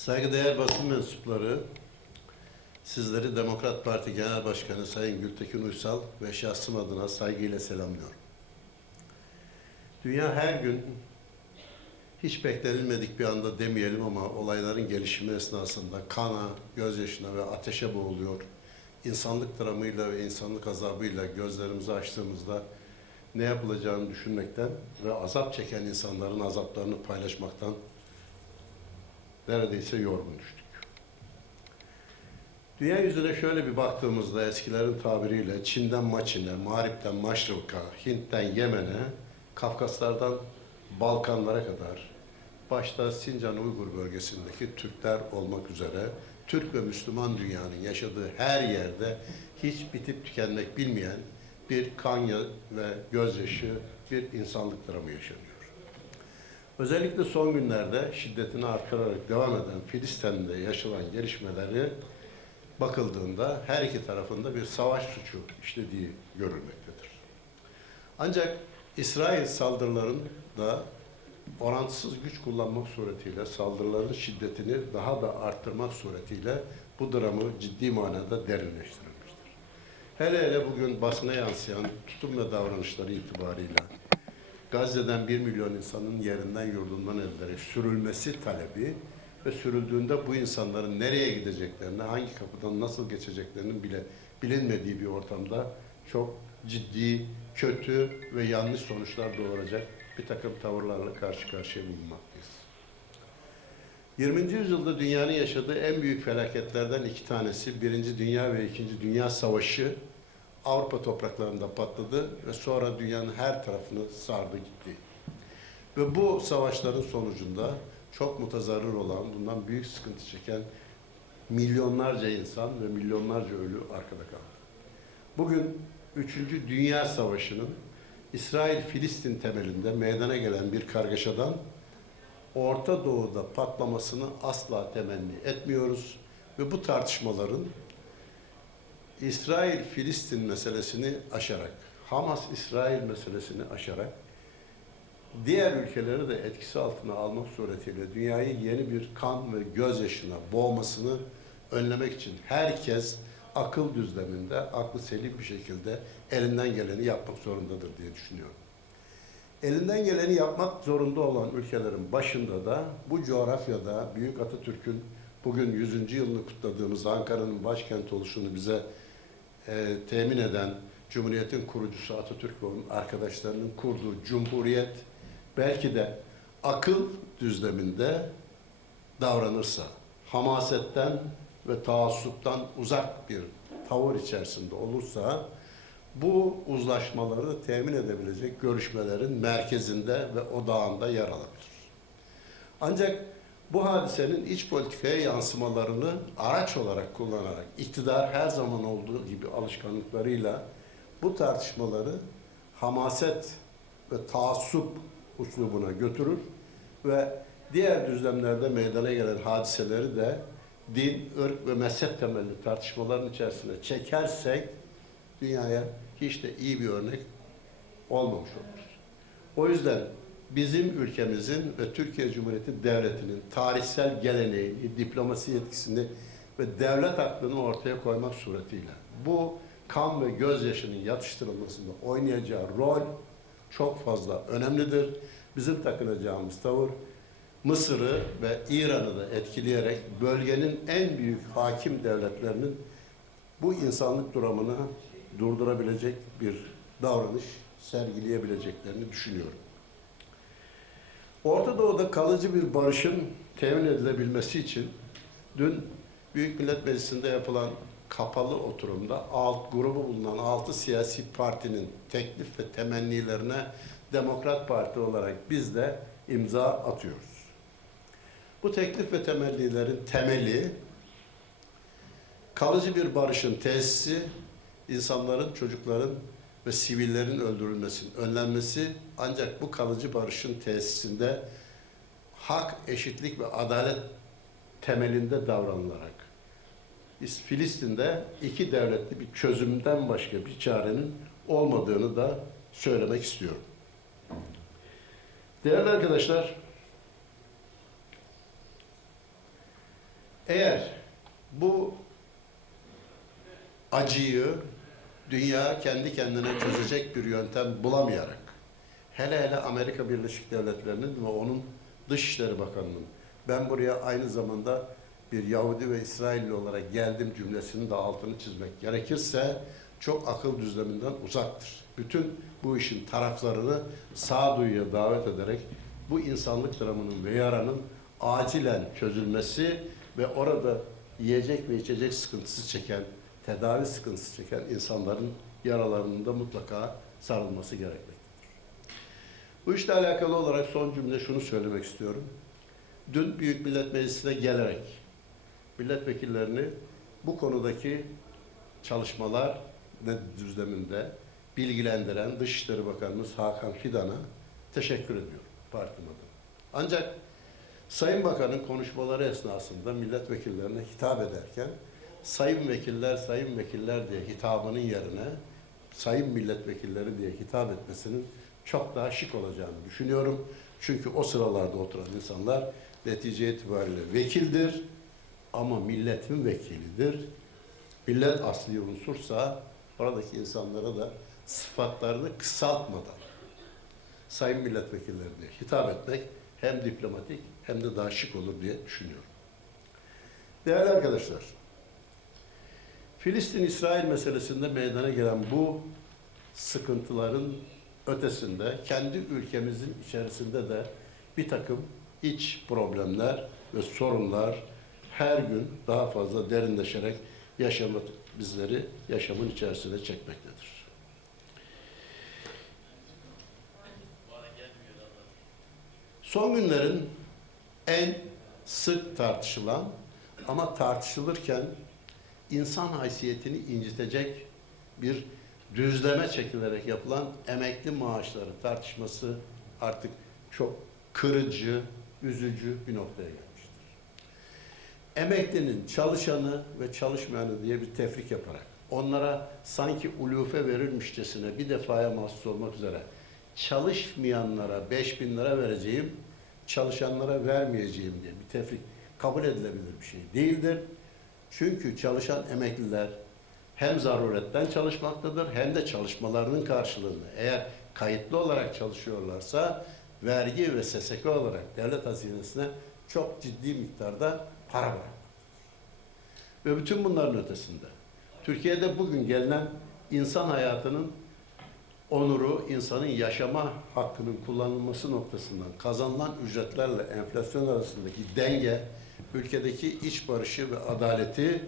Saygıdeğer basın mensupları, sizleri Demokrat Parti Genel Başkanı Sayın Gültekin Uysal ve şahsım adına saygıyla selamlıyorum. Dünya her gün hiç beklenilmedik bir anda demeyelim ama olayların gelişimi esnasında kana, gözyaşına ve ateşe boğuluyor. İnsanlık dramıyla ve insanlık azabıyla gözlerimizi açtığımızda ne yapılacağını düşünmekten ve azap çeken insanların azaplarını paylaşmaktan neredeyse yorgun düştük. Dünya yüzüne şöyle bir baktığımızda eskilerin tabiriyle Çin'den Maçin'e, Mağrip'ten Maşrık'a, Hint'ten Yemen'e, Kafkaslardan Balkanlara kadar başta Sincan Uygur bölgesindeki Türkler olmak üzere Türk ve Müslüman dünyanın yaşadığı her yerde hiç bitip tükenmek bilmeyen bir kan ve gözyaşı, bir insanlık dramı yaşanıyor. Özellikle son günlerde şiddetini artırarak devam eden Filistin'de yaşanan gelişmeleri bakıldığında her iki tarafında bir savaş suçu işlediği görülmektedir. Ancak İsrail saldırılarında orantısız güç kullanmak suretiyle saldırıların şiddetini daha da arttırmak suretiyle bu dramı ciddi manada derinleştirilmiştir. Hele hele bugün basına yansıyan tutum ve davranışları itibarıyla Gazze'den bir milyon insanın yerinden yurdundan evlere sürülmesi talebi ve sürüldüğünde bu insanların nereye gideceklerini, hangi kapıdan nasıl geçeceklerinin bile bilinmediği bir ortamda çok ciddi, kötü ve yanlış sonuçlar doğuracak bir takım tavırlarla karşı karşıya bulunmaktayız. 20. yüzyılda dünyanın yaşadığı en büyük felaketlerden iki tanesi Birinci Dünya ve İkinci Dünya Savaşı Avrupa topraklarında patladı ve sonra dünyanın her tarafını sardı gitti. Ve bu savaşların sonucunda çok mutazarrır olan, bundan büyük sıkıntı çeken milyonlarca insan ve milyonlarca ölü arkada kaldı. Bugün 3. Dünya Savaşı'nın İsrail-Filistin temelinde meydana gelen bir kargaşadan Orta Doğu'da patlamasını asla temenni etmiyoruz ve bu tartışmaların İsrail-Filistin meselesini aşarak, Hamas-İsrail meselesini aşarak diğer ülkeleri de etkisi altına almak suretiyle dünyayı yeni bir kan ve gözyaşına boğmasını önlemek için herkes akıl düzleminde, aklı selim bir şekilde elinden geleni yapmak zorundadır diye düşünüyorum. Elinden geleni yapmak zorunda olan ülkelerin başında da bu coğrafyada Büyük Atatürk'ün bugün 100. yılını kutladığımız Ankara'nın başkent oluşunu bize e, temin eden Cumhuriyet'in kurucusu Atatürk ve onun arkadaşlarının kurduğu Cumhuriyet belki de akıl düzleminde davranırsa, hamasetten ve taassuptan uzak bir tavır içerisinde olursa bu uzlaşmaları temin edebilecek görüşmelerin merkezinde ve odağında yer alabilir. Ancak bu hadisenin iç politikaya yansımalarını araç olarak kullanarak iktidar her zaman olduğu gibi alışkanlıklarıyla bu tartışmaları hamaset ve taassup uslubuna götürür ve diğer düzlemlerde meydana gelen hadiseleri de din, ırk ve mezhep temelli tartışmaların içerisine çekersek dünyaya hiç de iyi bir örnek olmamış olur. O yüzden bizim ülkemizin ve Türkiye Cumhuriyeti Devleti'nin tarihsel geleneğini, diplomasi yetkisini ve devlet aklını ortaya koymak suretiyle bu kan ve gözyaşının yatıştırılmasında oynayacağı rol çok fazla önemlidir. Bizim takınacağımız tavır Mısır'ı ve İran'ı da etkileyerek bölgenin en büyük hakim devletlerinin bu insanlık dramını durdurabilecek bir davranış sergileyebileceklerini düşünüyorum. Orta Doğu'da kalıcı bir barışın temin edilebilmesi için dün Büyük Millet Meclisi'nde yapılan kapalı oturumda alt grubu bulunan altı siyasi partinin teklif ve temennilerine Demokrat Parti olarak biz de imza atıyoruz. Bu teklif ve temennilerin temeli kalıcı bir barışın tesisi, insanların, çocukların ve sivillerin öldürülmesinin önlenmesi ancak bu kalıcı barışın tesisinde hak, eşitlik ve adalet temelinde davranılarak Filistin'de iki devletli bir çözümden başka bir çarenin olmadığını da söylemek istiyorum. Değerli arkadaşlar, Eğer bu acıyı dünya kendi kendine çözecek bir yöntem bulamayarak hele hele Amerika Birleşik Devletleri'nin ve onun Dışişleri Bakanı'nın ben buraya aynı zamanda bir Yahudi ve İsrailli olarak geldim cümlesinin de altını çizmek gerekirse çok akıl düzleminden uzaktır. Bütün bu işin taraflarını sağduyuya davet ederek bu insanlık dramının ve yaranın acilen çözülmesi ve orada yiyecek ve içecek sıkıntısı çeken, tedavi sıkıntısı çeken insanların yaralarının da mutlaka sarılması gerekmektedir. Bu işle alakalı olarak son cümle şunu söylemek istiyorum. Dün Büyük Millet Meclisi'ne gelerek milletvekillerini bu konudaki çalışmalar düzleminde bilgilendiren Dışişleri Bakanımız Hakan Fidan'a teşekkür ediyorum partim adına. Ancak Sayın Bakan'ın konuşmaları esnasında milletvekillerine hitap ederken sayın vekiller, sayın vekiller diye hitabının yerine sayın milletvekilleri diye hitap etmesinin çok daha şık olacağını düşünüyorum. Çünkü o sıralarda oturan insanlar netice itibariyle vekildir ama milletin vekilidir. Millet asli unsursa oradaki insanlara da sıfatlarını kısaltmadan sayın milletvekillerine hitap etmek hem diplomatik hem de daha şık olur diye düşünüyorum. Değerli arkadaşlar, Filistin-İsrail meselesinde meydana gelen bu sıkıntıların ötesinde kendi ülkemizin içerisinde de bir takım iç problemler ve sorunlar her gün daha fazla derinleşerek yaşamı bizleri yaşamın içerisine çekmektedir. Son günlerin en sık tartışılan ama tartışılırken insan haysiyetini incitecek bir düzleme çekilerek yapılan emekli maaşları tartışması artık çok kırıcı, üzücü bir noktaya gelmiştir. Emeklinin çalışanı ve çalışmayanı diye bir tefrik yaparak onlara sanki ulufe verilmişçesine bir defaya mahsus olmak üzere çalışmayanlara 5 bin lira vereceğim, çalışanlara vermeyeceğim diye bir tefrik kabul edilebilir bir şey değildir. Çünkü çalışan emekliler hem zaruretten çalışmaktadır hem de çalışmalarının karşılığını eğer kayıtlı olarak çalışıyorlarsa vergi ve SSK olarak devlet hazinesine çok ciddi miktarda para bırakmaktadır. Ve bütün bunların ötesinde Türkiye'de bugün gelinen insan hayatının onuru, insanın yaşama hakkının kullanılması noktasından kazanılan ücretlerle enflasyon arasındaki denge ülkedeki iç barışı ve adaleti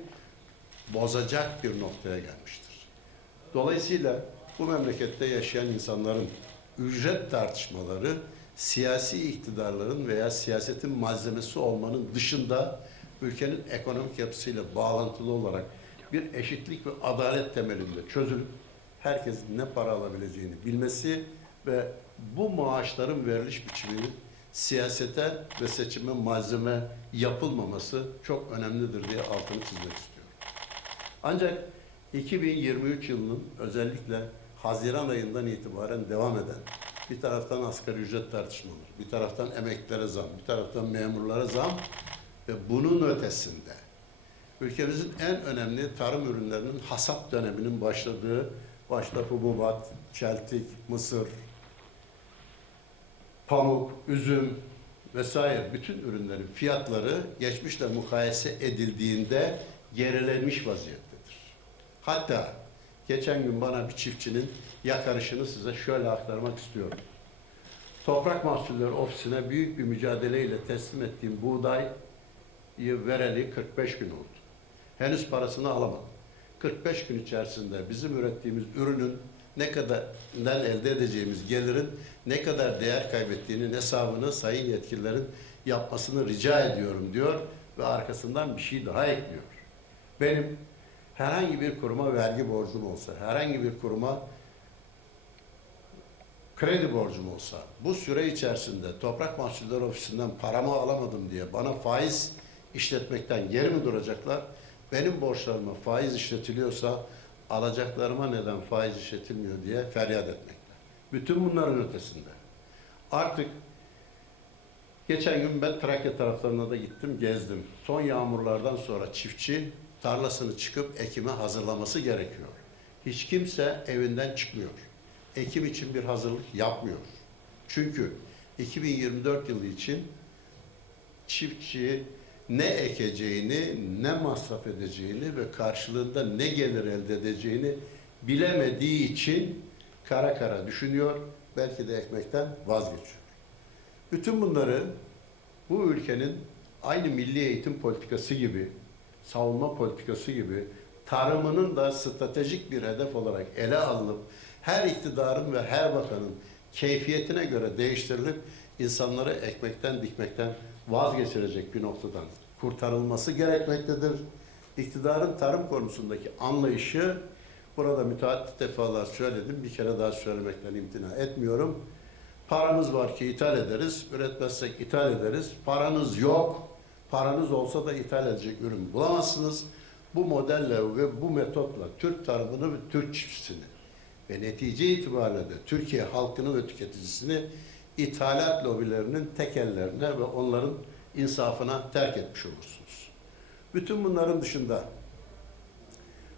bozacak bir noktaya gelmiştir. Dolayısıyla bu memlekette yaşayan insanların ücret tartışmaları siyasi iktidarların veya siyasetin malzemesi olmanın dışında ülkenin ekonomik yapısıyla bağlantılı olarak bir eşitlik ve adalet temelinde çözülüp herkesin ne para alabileceğini bilmesi ve bu maaşların veriliş biçiminin siyasete ve seçime malzeme yapılmaması çok önemlidir diye altını çizmek istiyorum. Ancak 2023 yılının özellikle Haziran ayından itibaren devam eden bir taraftan asgari ücret tartışmaları, bir taraftan emeklilere zam, bir taraftan memurlara zam ve bunun ötesinde ülkemizin en önemli tarım ürünlerinin hasat döneminin başladığı başta hububat, çeltik, mısır, pamuk, üzüm vesaire bütün ürünlerin fiyatları geçmişle mukayese edildiğinde gerilemiş vaziyettedir. Hatta geçen gün bana bir çiftçinin yakarışını size şöyle aktarmak istiyorum. Toprak Mahsulleri Ofisi'ne büyük bir mücadeleyle teslim ettiğim buğdayı vereli 45 gün oldu. Henüz parasını alamadım. 45 gün içerisinde bizim ürettiğimiz ürünün ne kadardan elde edeceğimiz gelirin ne kadar değer kaybettiğini hesabını sayın yetkililerin yapmasını rica ediyorum diyor ve arkasından bir şey daha ekliyor. Benim herhangi bir kuruma vergi borcum olsa, herhangi bir kuruma kredi borcum olsa, bu süre içerisinde Toprak Mahsulleri Ofisi'nden paramı alamadım diye bana faiz işletmekten geri mi duracaklar? Benim borçlarıma faiz işletiliyorsa alacaklarıma neden faiz işletilmiyor diye feryat etmekte. Bütün bunların ötesinde artık Geçen gün ben Trakya taraflarına da gittim, gezdim. Son yağmurlardan sonra çiftçi tarlasını çıkıp ekime hazırlaması gerekiyor. Hiç kimse evinden çıkmıyor. Ekim için bir hazırlık yapmıyor. Çünkü 2024 yılı için çiftçi ne ekeceğini, ne masraf edeceğini ve karşılığında ne gelir elde edeceğini bilemediği için kara kara düşünüyor, belki de ekmekten vazgeçiyor. Bütün bunları bu ülkenin aynı milli eğitim politikası gibi, savunma politikası gibi tarımının da stratejik bir hedef olarak ele alınıp her iktidarın ve her bakanın keyfiyetine göre değiştirilip insanları ekmekten dikmekten vazgeçirecek bir noktadan kurtarılması gerekmektedir. İktidarın tarım konusundaki anlayışı burada müteahhit defalar söyledim. Bir kere daha söylemekten imtina etmiyorum. Paramız var ki ithal ederiz, üretmezsek ithal ederiz. Paranız yok, paranız olsa da ithal edecek ürün bulamazsınız. Bu modelle ve bu metotla Türk tarımını ve Türk çiftçisini ve netice itibariyle de Türkiye halkını ve tüketicisini ithalat lobilerinin tekellerine ve onların insafına terk etmiş olursunuz. Bütün bunların dışında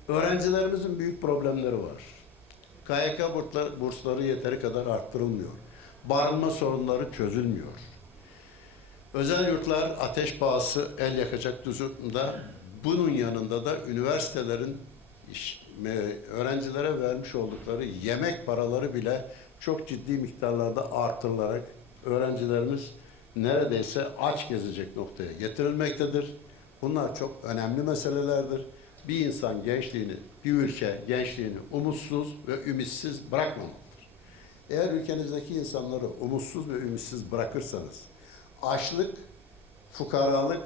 öğrencilerimizin büyük problemleri var. KYK bursları- yeteri kadar arttırılmıyor. Barınma sorunları çözülmüyor. Özel yurtlar ateş pahası el yakacak durumda. Bunun yanında da üniversitelerin öğrencilere vermiş oldukları yemek paraları bile çok ciddi miktarlarda artırılarak öğrencilerimiz neredeyse aç gezecek noktaya getirilmektedir. Bunlar çok önemli meselelerdir. Bir insan gençliğini, bir ülke gençliğini umutsuz ve ümitsiz bırakmamalıdır. Eğer ülkenizdeki insanları umutsuz ve ümitsiz bırakırsanız, açlık, fukaralık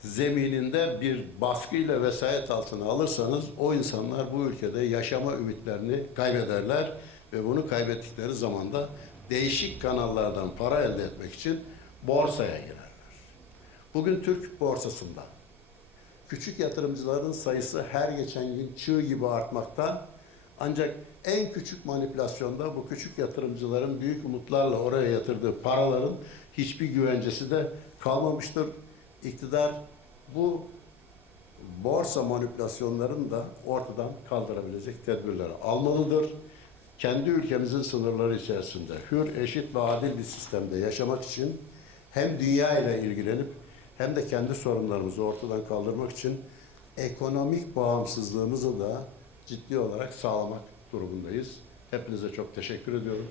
zemininde bir baskıyla vesayet altına alırsanız o insanlar bu ülkede yaşama ümitlerini kaybederler ve bunu kaybettikleri zaman da değişik kanallardan para elde etmek için borsaya girerler. Bugün Türk borsasında küçük yatırımcıların sayısı her geçen gün çığ gibi artmakta. Ancak en küçük manipülasyonda bu küçük yatırımcıların büyük umutlarla oraya yatırdığı paraların hiçbir güvencesi de kalmamıştır. İktidar bu borsa manipülasyonlarını da ortadan kaldırabilecek tedbirleri almalıdır. Kendi ülkemizin sınırları içerisinde hür, eşit ve adil bir sistemde yaşamak için hem dünya ile ilgilenip hem de kendi sorunlarımızı ortadan kaldırmak için ekonomik bağımsızlığımızı da ciddi olarak sağlamak durumundayız. Hepinize çok teşekkür ediyorum.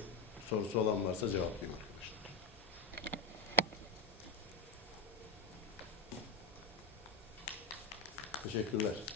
Sorusu olan varsa cevaplayayım arkadaşlar. Teşekkürler.